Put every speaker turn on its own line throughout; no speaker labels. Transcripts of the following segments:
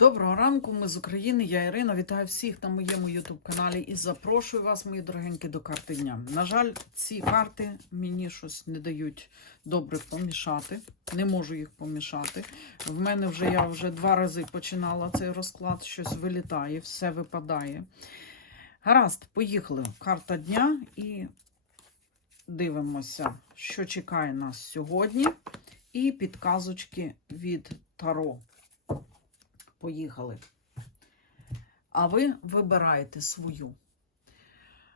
Доброго ранку, ми з України. Я Ірина. Вітаю всіх на моєму ютуб-каналі і запрошую вас, мої дорогенькі, до карти дня. На жаль, ці карти мені щось не дають добре помішати. Не можу їх помішати. В мене вже я вже два рази починала цей розклад, щось вилітає, все випадає. Гаразд, поїхали. Карта дня і дивимося, що чекає нас сьогодні. І підказочки від Таро. Поїхали. А ви вибираєте свою.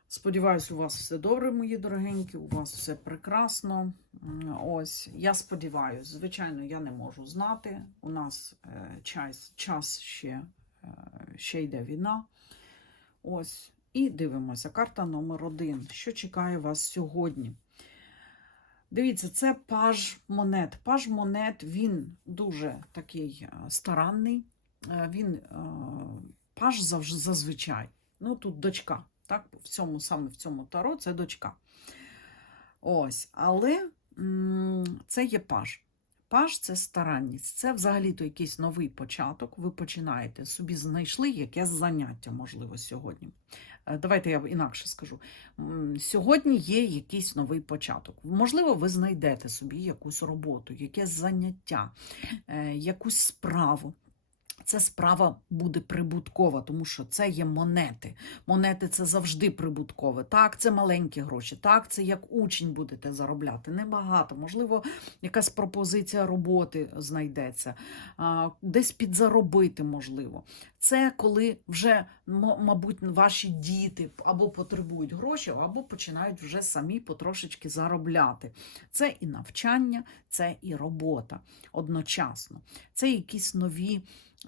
Сподіваюсь, у вас все добре, мої дорогенькі, у вас все прекрасно. Ось, я сподіваюся, звичайно, я не можу знати. У нас е, час, час ще, е, ще йде війна. Ось. І дивимося. Карта номер один. Що чекає вас сьогодні? Дивіться, це паж монет. Паж монет він дуже такий е, старанний. Е, Він е, паж зазвичай. Ну, тут дочка. Так, в цьому, саме в цьому таро це дочка. Ось, але це є паж. Паж це старанність. Це взагалі-то якийсь новий початок. Ви починаєте собі знайшли якесь заняття, можливо, сьогодні. Е, Давайте я інакше скажу. Сьогодні є якийсь новий початок. Можливо, ви знайдете собі якусь роботу, якесь заняття, якусь справу. Ця справа буде прибуткова, тому що це є монети. Монети це завжди прибуткове. Так, це маленькі гроші. Так, це як учень будете заробляти. Небагато. Можливо, якась пропозиція роботи знайдеться, десь підзаробити можливо. Це коли вже, мабуть, ваші діти або потребують гроші, або починають вже самі потрошечки заробляти. Це і навчання, це і робота одночасно. Це якісь нові,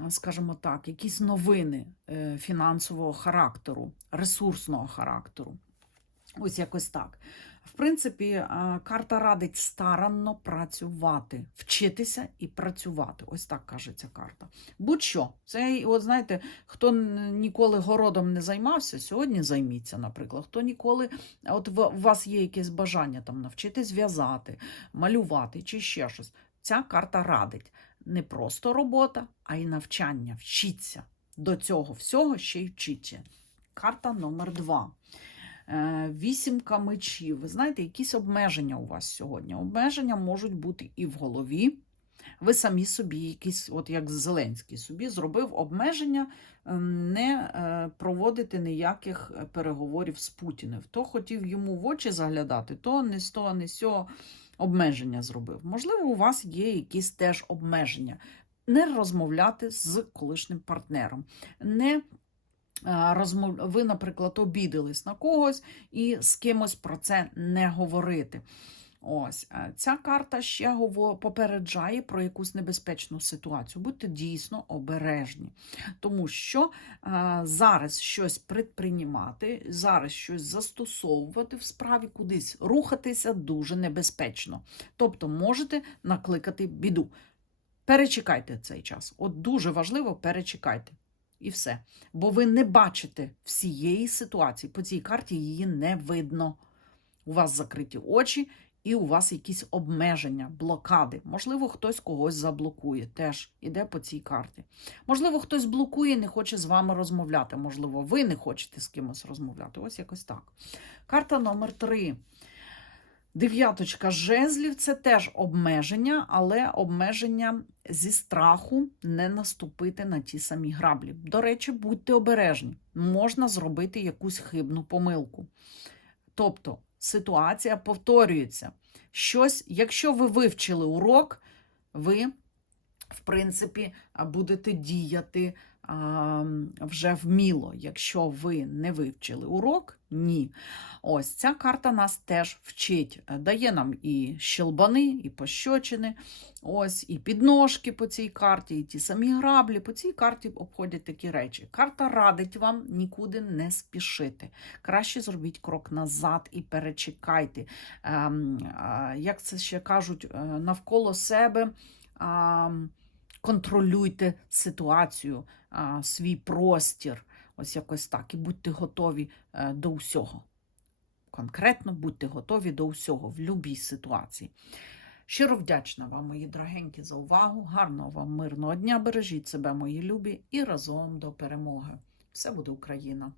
скажімо так, якісь новини е, фінансового характеру, ресурсного характеру. Ось якось так. В принципі, е, карта радить старанно працювати, вчитися і працювати. Ось так каже ця карта. Будь-що. Це, от знаєте, хто ніколи городом не займався, сьогодні займіться, наприклад. Хто ніколи, от у вас є якесь бажання там навчитись в'язати, малювати чи ще щось. Ця карта радить не просто робота, а й навчання. Вчіться. До цього всього ще й вчіться. Карта номер два. Е, Вісімка мечів. Ви знаєте, якісь обмеження у вас сьогодні. Обмеження можуть бути і в голові. Ви самі собі, якісь, от як Зеленський, собі зробив обмеження ем, не е, проводити ніяких переговорів з Путіним. Хто хотів йому в очі заглядати, то не з того, не з цього обмеження зробив. Можливо, у вас є якісь теж обмеження. Не розмовляти з колишнім партнером. Не е, розмов... Ви, наприклад, обідались на когось і з кимось про це не говорити. Ось е, ця карта ще попереджає про якусь небезпечну ситуацію. Будьте дійсно обережні, тому що е, зараз щось предприймати, зараз щось застосовувати в справі кудись, рухатися дуже небезпечно. Тобто можете накликати біду. Перечекайте цей час. От дуже важливо перечекайте. І все. Бо ви не бачите всієї ситуації. По цій карті її не видно. У вас закриті очі, і у вас якісь обмеження, блокади. Можливо, хтось когось заблокує. Теж іде по цій карті. Можливо, хтось блокує, не хоче з вами розмовляти. Можливо, ви не хочете з кимось розмовляти. Ось якось так. Карта номер три. Дев'яточка жезлів це теж обмеження, але обмеження зі страху не наступити на ті самі граблі. До речі, будьте обережні, можна зробити якусь хибну помилку. Тобто ситуація повторюється. Щось, якщо ви вивчили урок, ви, в принципі, будете діяти вже вміло. Якщо ви не вивчили урок, ні. Ось ця карта нас теж вчить. Дає нам і щелбани, і пощочини, ось, і підножки по цій карті, і ті самі граблі. По цій карті обходять такі речі. Карта радить вам нікуди не спішити. Краще зробіть крок назад і перечекайте. Ем, як це ще кажуть, е, навколо себе. Контролюйте ситуацію, свій простір, ось якось так, і будьте готові е, до всього. Конкретно будьте готові до всього в будь-якій ситуації. Щиро вдячна вам, мої дорогенькі, за увагу. Гарного вам мирного дня. Бережіть себе, мої любі, і разом до перемоги. Все буде Україна!